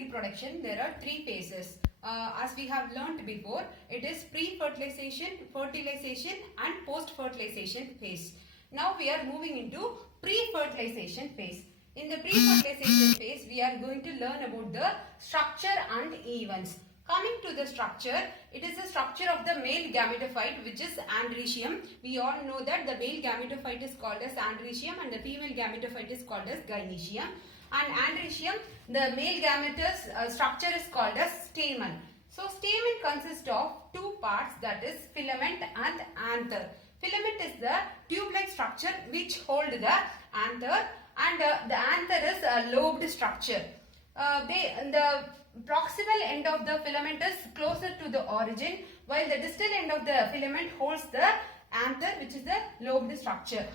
reproduction, there are three phases. As we have learnt before, it is pre-fertilization, fertilization and post-fertilization phase. Now we are moving into pre-fertilization phase. In the pre-fertilization phase, we are going to learn about the structure and events. Coming to the structure, it is the structure of the male gametophyte, which is androecium. We all know that the male gametophyte is called as androecium and the female gametophyte is called as gynoecium. And androecium, the male gametous structure is called as stamen. So stamen consists of two parts, that is filament and anther. Filament is the tube-like structure which hold the anther, and the anther is a lobed structure. The proximal end of the filament is closer to the origin, while the distal end of the filament holds the anther, which is the lobed structure.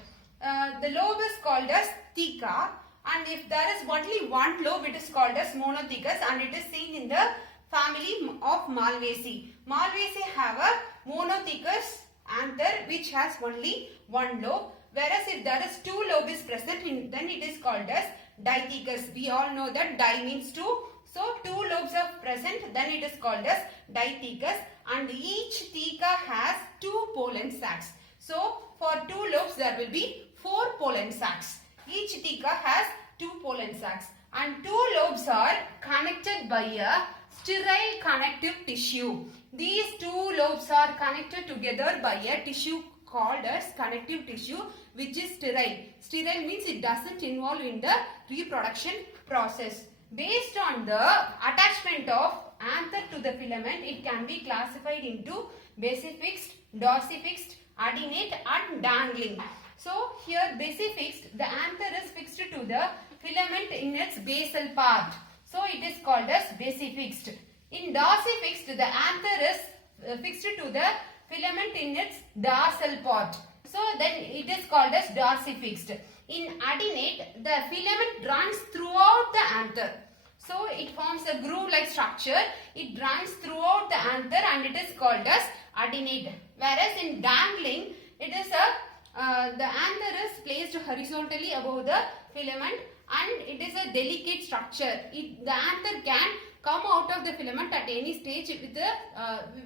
The lobe is called as theca, and if there is only one lobe, it is called as monothecous, and it is seen in the family of Malvaceae. Malvaceae have a monothecous anther which has only one lobe, whereas if there is two lobes present, then it is called as dithecous. We all know that di means two, so two lobes are present, then it is called as dithecous, and each theca has two pollen sacs. So for two lobes there will be four pollen sacs. Each theca has two pollen sacs, and two lobes are connected by a sterile connective tissue. These two lobes are connected together by a tissue called as connective tissue, which is sterile. Sterile means it doesn't involve in the reproduction process. Based on the attachment of anther to the filament, it can be classified into basifixed, dorsifixed, adinate and dangling. So here basifixed, the anther is fixed to the filament in its basal part. So it is called as basifixed. In dorsifixed, the anther is fixed to the filament in its dorsal part. So then it is called as dorsifixed. In adinate, the filament runs throughout the anther. So it forms a groove-like structure. It runs throughout the anther and it is called as adinate. Whereas in dangling, it is the anther is placed horizontally above the filament and it is a delicate structure. The anther can come out of the filament at any stage with the,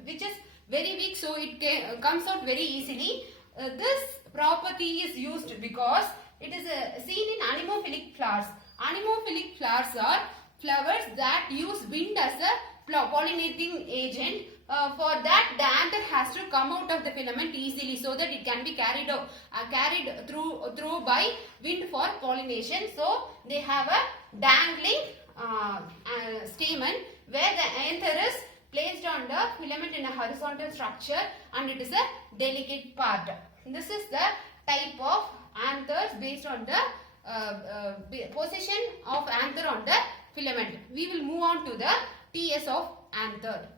which is very weak, so it comes out very easily. This property is used because it is seen in anemophilic flowers. Anemophilic flowers are flowers that use wind as a pollinating agent. For that, the anther has to come out of the filament easily so that it can be carried through by wind for pollination. So they have a dangling stamen where the anther is placed on the filament in a horizontal structure and it is a delicate part. This is the type of anthers based on the position of anther on the filament. We will move on to the TS of anther.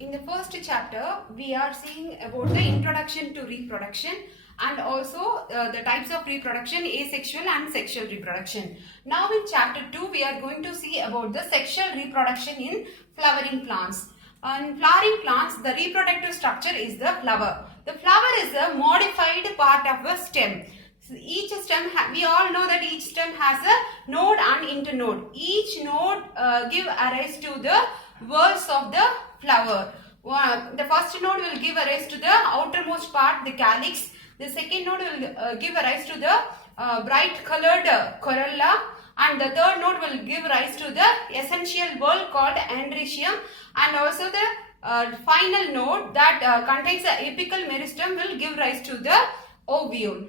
In the first chapter, we are seeing about the introduction to reproduction and also the types of reproduction, asexual and sexual reproduction. Now in chapter 2, we are going to see about the sexual reproduction in flowering plants. In flowering plants, the reproductive structure is the flower. The flower is a modified part of a stem. So each stem, we all know that each stem has a node and internode. Each node give rise to the whorls of the flower. The first node will give rise to the outermost part, the calyx. The second node will give rise to the bright colored corolla, and the third node will give rise to the essential whorl called androecium, and also the final node that contains the apical meristem will give rise to the ovule.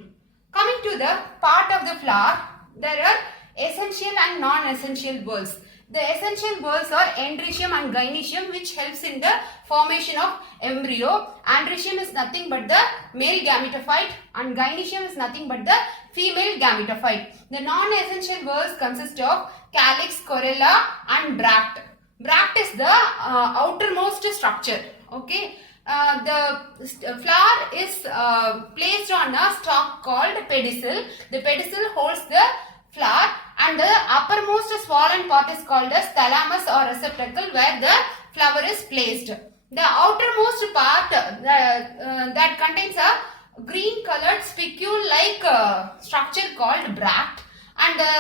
Coming to the part of the flower, there are essential and non-essential whorls. The essential whorls are androecium and gynoecium, which helps in the formation of embryo. Androecium is nothing but the male gametophyte and gynoecium is nothing but the female gametophyte. The non-essential whorls consist of calyx, corolla and bract. Bract is the outermost structure. Okay. The flower is placed on a stalk called pedicel. The pedicel holds the flower and the uppermost swollen part is called as thalamus or receptacle where the flower is placed. The outermost part that contains a green colored spicule like structure called bract, and the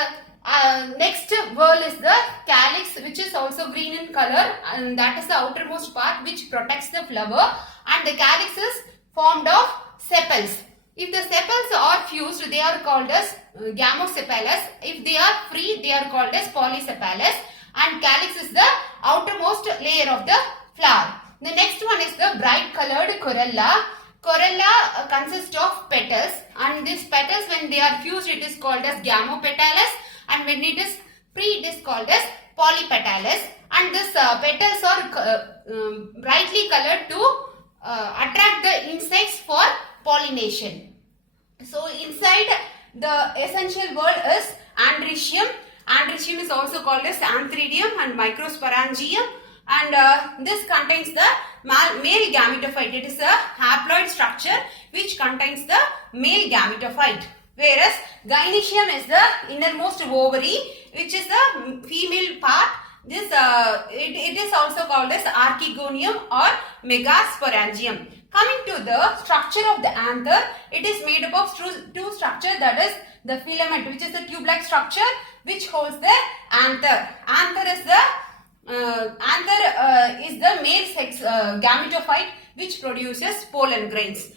Next whorl is the calyx, which is also green in color, and that is the outermost part which protects the flower, and the calyx is formed of sepals. If the sepals are fused, they are called as gamosepalous. If they are free, they are called as polysepalous, and calyx is the outermost layer of the flower. The next one is the bright colored corolla. Corolla consists of petals, and these petals, when they are fused, it is called as gamopetalous, and when it is free, it is called as polypetalous. And these petals are brightly colored to attract the insects for pollination. So inside the essential word is androecium. Androecium is also called as antheridium and microsporangium, and this contains the male gametophyte. It is a haploid structure which contains the male gametophyte, whereas gynoecium is the innermost ovary, which is the female part. This it is also called as archegonium or megasporangium. Coming to the structure of the anther, it is made up of two structures, that is the filament, which is the tube-like structure which holds the anther. Anther is the male sex gametophyte which produces pollen grains.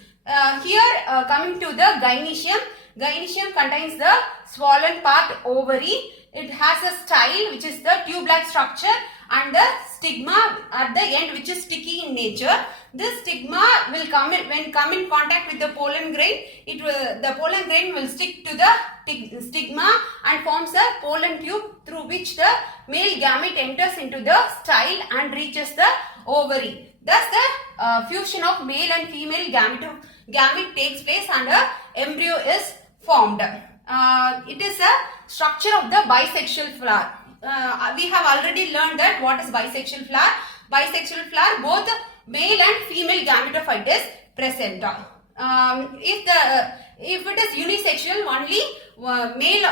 Here coming to the gynoecium. Gynoecium contains the swollen part ovary. It has a style which is the tube-like structure, and the stigma at the end, which is sticky in nature. This stigma will come in contact with the pollen grain. The pollen grain will stick to the stigma and forms a pollen tube through which the male gamete enters into the style and reaches the ovary. Thus the fusion of male and female gamete takes place and a embryo is formed. It is a structure of the bisexual flower. We have already learned that what is bisexual flower. Bisexual flower, both male and female gametophyte is present. If it is unisexual, only male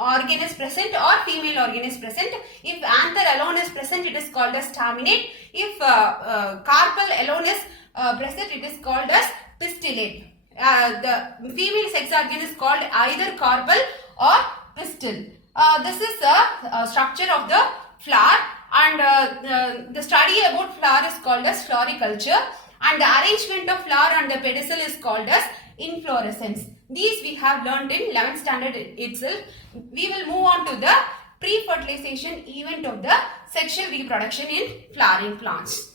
organ is present or female organ is present. If anther alone is present, it is called as staminate. If carpel alone is present, it is called as pistillate. The female sex organ is called either carpel or pistil. This is the structure of the flower, and the study about flower is called as floriculture, and the arrangement of flower and the pedicel is called as inflorescence. These we have learned in 11th standard itself. We will move on to the pre-fertilization event of the sexual reproduction in flowering plants.